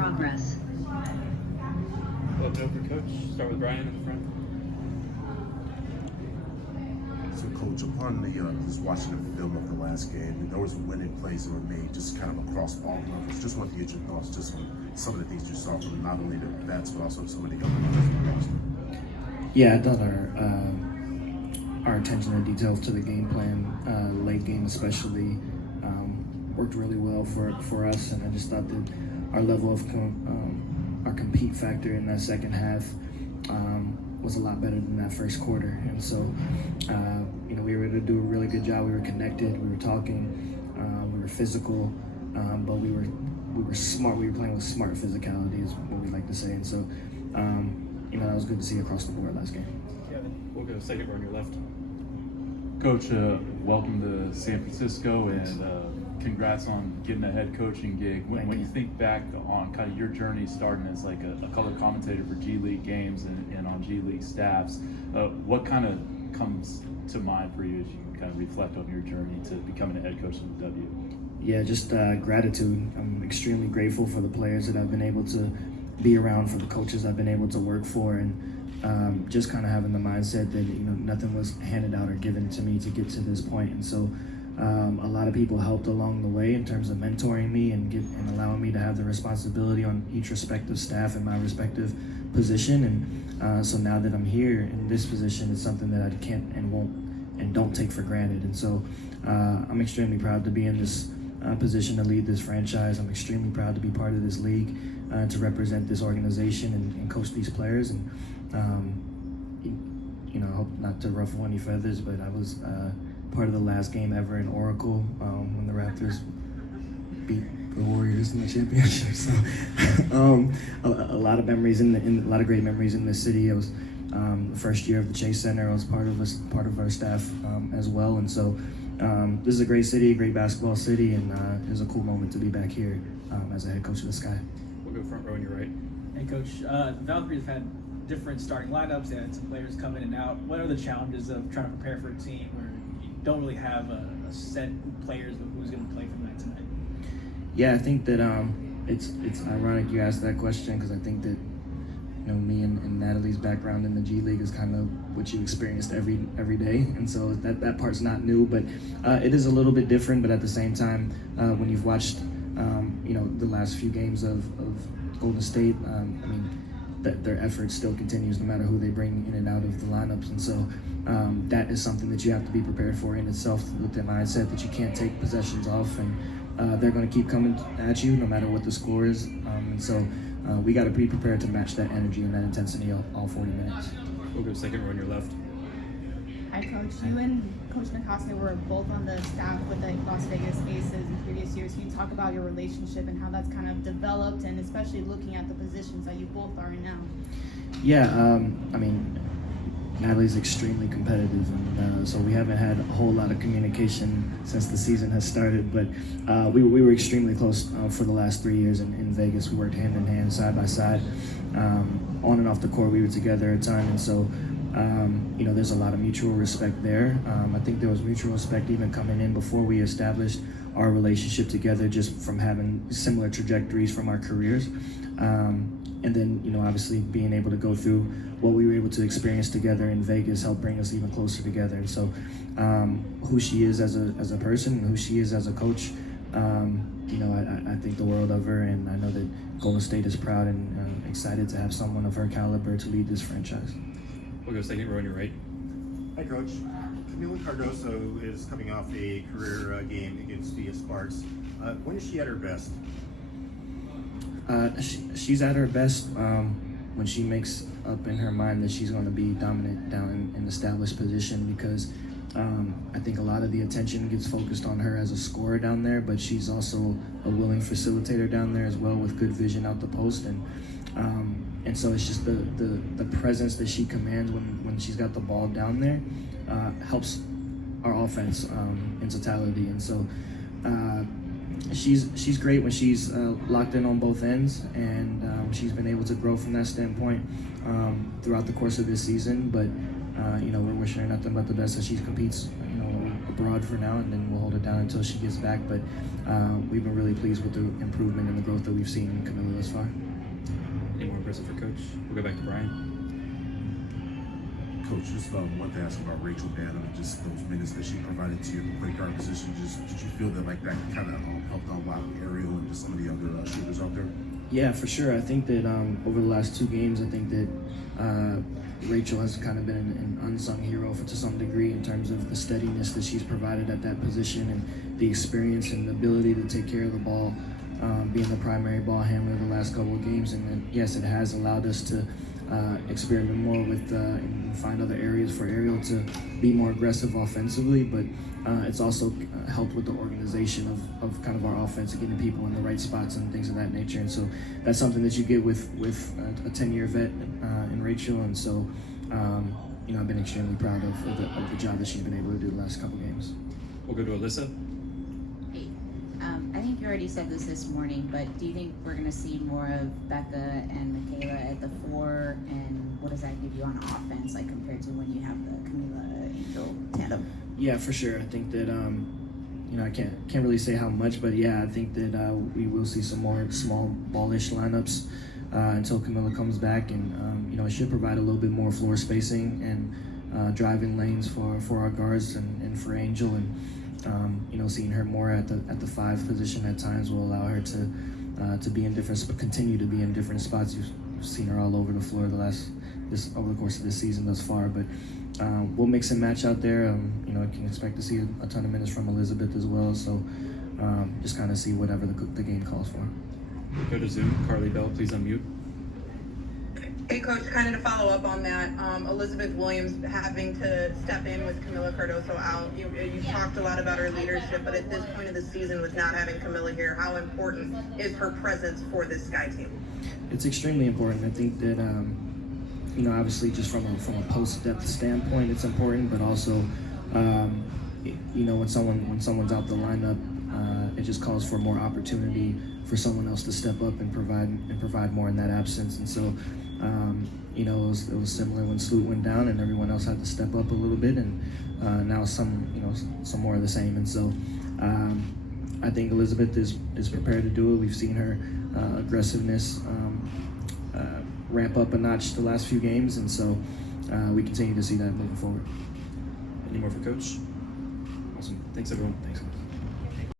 progress. Well, go for Coach. Start with Brian in the front. So, Coach, upon just watching the film of the last game, there was winning plays that were made just kind of across all levels. Just want to get your thoughts just on some of the things you saw from not only the vets, but also some of the young players in the roster. Yeah, I thought our attention to details to the game plan, late game especially, worked really well for us, and I just thought that our level of our compete factor in that second half was a lot better than that first quarter. And so, we were able to do a really good job. We were connected, we were talking, we were physical, but we were smart. We were playing with smart physicality is what we like to say. And so, that was good to see across the board last game. Kevin, we'll go second row on your left. Coach, welcome to San Francisco, and congrats on getting a head coaching gig. When you think back on kind of your journey starting as like a color commentator for G League games and on G League staffs, what kind of comes to mind for you as you kind of reflect on your journey to becoming a head coach in the W? Yeah, just gratitude. I'm extremely grateful for the players that I've been able to be around, for the coaches I've been able to work for, and just kind of having the mindset that nothing was handed out or given to me to get to this point. And so a lot of people helped along the way in terms of mentoring me and allowing me to have the responsibility on each respective staff in my respective position. And so now that I'm here in this position, it's something that I can't and won't and don't take for granted. And so I'm extremely proud to be in this position to lead this franchise. I'm extremely proud to be part of this league, to represent this organization and coach these players. And I hope not to ruffle any feathers, but I was part of the last game ever in Oracle when the Raptors beat the Warriors in the championship. So a lot of memories a lot of great memories in this city. I was the first year of the Chase Center. I was part of our staff as well, and so this is a great city, a great basketball city, and it was a cool moment to be back here as a head coach of the Sky. We'll go front row on your right. Hey, Coach. The Valkyries have had different starting lineups. They had some players come in and out. What are the challenges of trying to prepare for a team where you don't really have a set players of who's going to play for night tonight? Yeah, I think that it's ironic you asked that question, because I think that me and Natalie's background in the G League is kind of what you experienced every day, and so that part's not new, but it is a little bit different. But at the same time, when you've watched the last few games of Golden State, their effort still continues no matter who they bring in and out of the lineups, and so that is something that you have to be prepared for in itself, with the mindset that you can't take possessions off, and they're going to keep coming at you no matter what the score is, and so we got to be prepared to match that energy and that intensity all 40 minutes. We'll go second row on your left. Hi, Coach. You and Coach Nakase were both on the staff with the Las Vegas Aces in previous years. Can you talk about your relationship and how that's kind of developed, and especially looking at the positions that you both are in now? Yeah, Natalie's extremely competitive, and so we haven't had a whole lot of communication since the season has started, but we were extremely close for the last 3 years in Vegas. We worked hand in hand, side by side. On and off the court, we were together a ton, and so there's a lot of mutual respect there. I think there was mutual respect even coming in before we established our relationship together, just from having similar trajectories from our careers. And then, obviously being able to go through what we were able to experience together in Vegas helped bring us even closer together. And so who she is as a person and who she is as a coach, I think the world of her, and I know that Golden State is proud and excited to have someone of her caliber to lead this franchise. We'll go second row on your right. Hi, Coach. Camila Cardoso is coming off a career game against the Sparks. When is she at her best? She's at her best when she makes up in her mind that she's going to be dominant down in an established position, because I think a lot of the attention gets focused on her as a scorer down there, but she's also a willing facilitator down there as well, with good vision out the post, and so it's just the presence that she commands when she's got the ball down there helps our offense in totality. And so she's great when she's locked in on both ends, and she's been able to grow from that standpoint throughout the course of this season. But we're wishing her nothing but the best as she competes abroad for now, and then we'll hold it down until she gets back. But we've been really pleased with the improvement and the growth that we've seen in Camila thus far. Any more impressive for Coach? We'll go back to Brian. Coach, just wanted to ask about Rachel Banham and just those minutes that she provided to you at the point guard position. Just did you feel that like that kind of helped unlock Ariel and just some of the other shooters out there? Yeah, for sure. I think that over the last 2 games, I think that Rachel has kind of been an unsung hero to some degree in terms of the steadiness that she's provided at that position and the experience and the ability to take care of the ball, being the primary ball handler the last couple of games. And then, yes, it has allowed us to experiment more with and find other areas for Ariel to be more aggressive offensively, but it's also helped with the organization of kind of our offense, getting people in the right spots and things of that nature. And so that's something that you get with a 10-year vet in Rachel. And so I've been extremely proud of the job that she's been able to do the last couple games. We'll go to Alyssa. Hey, I think you already said this morning, but do you think we're going to see more of Becca and Michaela at the 4, and what does that give you on offense, like compared to when you have the Camila Angel tandem? Yeah, for sure. I think that I can't really say how much, but yeah, I think that we will see some more small ballish lineups until Camila comes back, and it should provide a little bit more floor spacing and driving lanes for our guards and for Angel, and seeing her more at the 5 position at times will allow her to be in continue to be in different spots. You've seen her all over the floor over the course of this season thus far, but we'll mix and match out there. I can expect to see a ton of minutes from Elizabeth as well, so just kind of see whatever the game calls for. Go to Zoom. Carly Bell, please unmute. Hey, Coach, kind of to follow up on that, Elizabeth Williams having to step in with Camila Cardoso out. You've talked a lot about her leadership, but at this point of the season, with not having Camila here, how important is her presence for this Sky team? It's extremely important. I think that obviously just from a post depth standpoint, it's important, but also when someone's out the lineup, it just calls for more opportunity for someone else to step up and provide more in that absence. And so it was similar when Sloot went down and everyone else had to step up a little bit, and now some more of the same. And so I think Elizabeth is prepared to do it. We've seen her aggressiveness ramp up a notch the last few games, and so we continue to see that moving forward. Any more for Coach? Awesome. Thanks, everyone. Thanks.